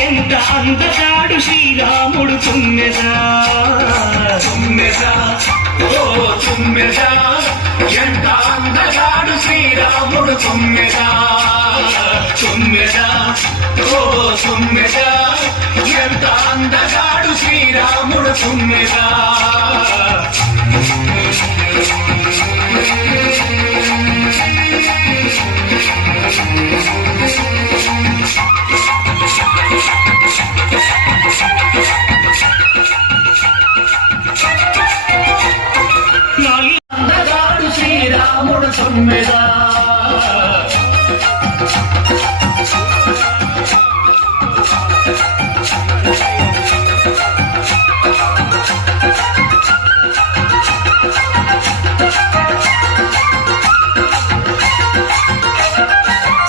ఎంత అందగాడు శ్రీరాముడు తుమ్మెదా తుమ్మెదా ఓ తుమ్మెదా ఎంత అందగాడు శ్రీరాముడు తుమ్మెదా తుమ్మెదా ఓ తుమ్మెదా ఎంత అందగాడు శ్రీరాముడు తుమ్మెదా అందగాడు శ్రీరాముడు తుమ్మెదా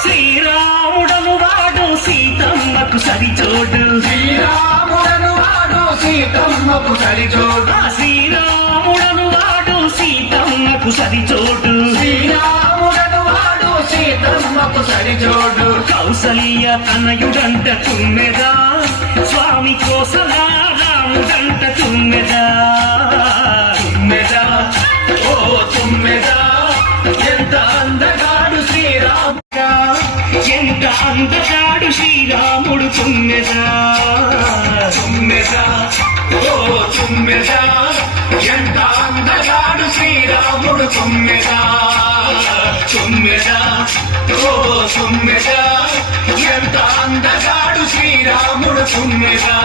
శ్రీరాముడను వాడు సీతమ్మకు సరిచోడు శ్రీరాముడను వాడు సీతమ్మకు సరిచోడు శ్రీరాముడను వాడు సీతమ్మకు సరిచోడు శ్రీరాముడను వాడు సీతమ్మకు సరిచోడు కౌసల్య తనయుడంట తుమ్మెదా స్వామి కోసల రాముడంట తుమ్మెదా తుమ్మెదా ఓ తుమ్మెదా ఎంత అందగాడు శ్రీరాముడా ఎంత అందగాడు శ్రీరాముడు తుమ్మెదా తుమ్మెదా ఓ తుమ్మెదా ఎంత అందగాడు శ్రీరాముడు తుమ్మెదా తుమ్మెదా ఓ తుమ్మెదా ఎంత అందగాడు శ్రీరాముడు తుమ్మెదా